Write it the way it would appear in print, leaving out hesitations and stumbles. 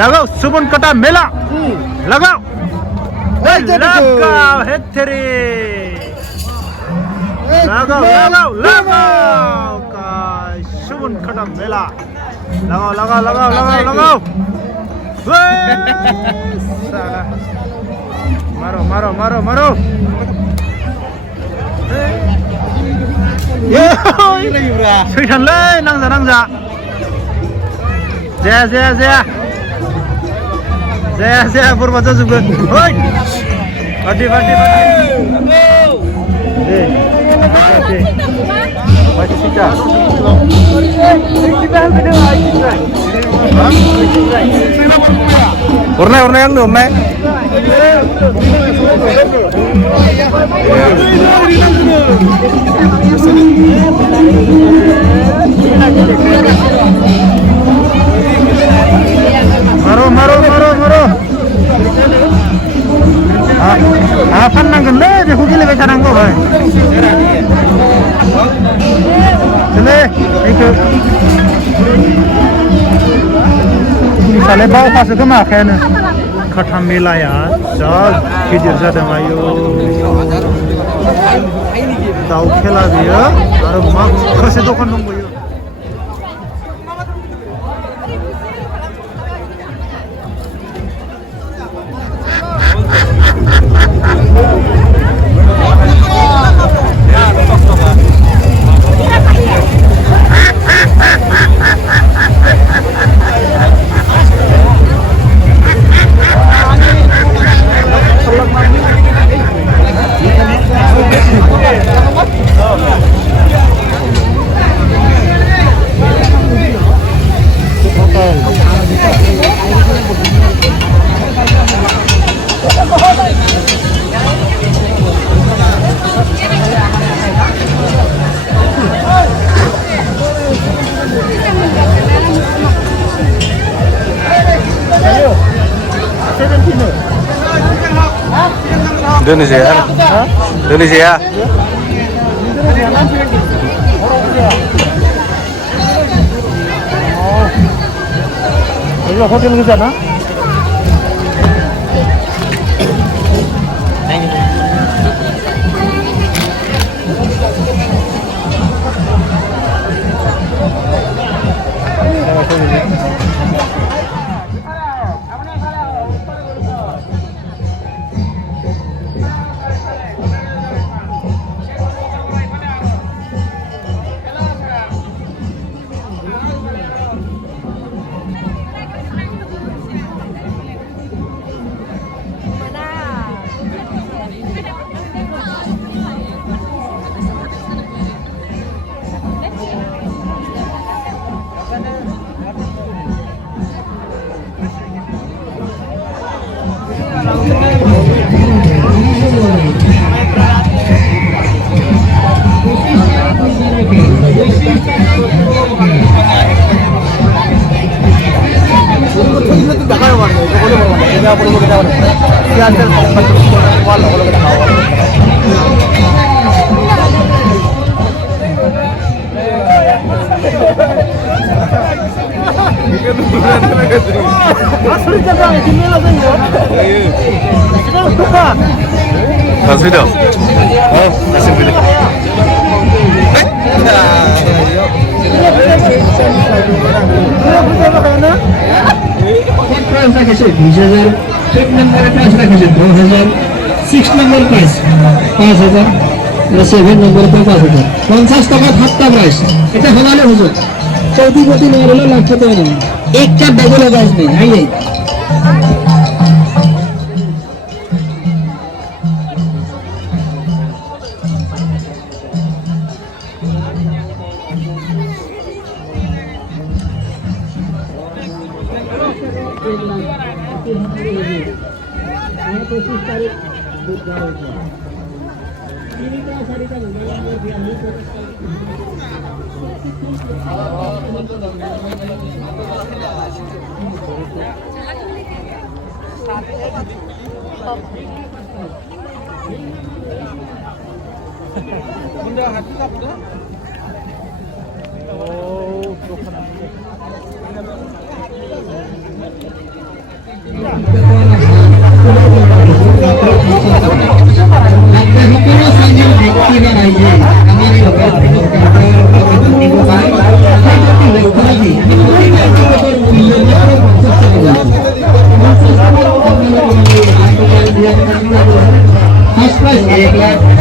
लगाओ सुबन कटा मेला लगाओ लगाओ हेथेरे लगाओ लगाओ लगाओ का सुबन कटा मेला लगाओ लगाओ लगाओ लगाओ लगाओ साला मारो मारो मारो मारो सैथानलै नांजा नांजा जाया जाया जाया जाया जाया बरबाद जाजोबगोन ओइ बारदे बारदे बारदे दे बारदे सिदा हरनाय हरनाय आंनो हरनाय मारो मारो मारो मारो फाननांगोनलै बेखौ गेलेबाय थानांगौ भाई दिनै बेखौ साले बावखासो खोमा आखायानो कटा मेलाया जा गिदिर जादों आयौ दाउ खेला बेयो आरो माखासे दखान दंबायो Indonesia ya? Indonesia ya? Oh, hotel ke sana? Mas video. Oh, masih video. Six number price 5000 और 7 नंबर पे 5000 50 টাকা হাতটা প্রাইস এটা হলালে হুজুর চৌদি গতি না হলে লাখ টাকা নেই একটা ডবল আওয়াজ নেই এই 1 লাখ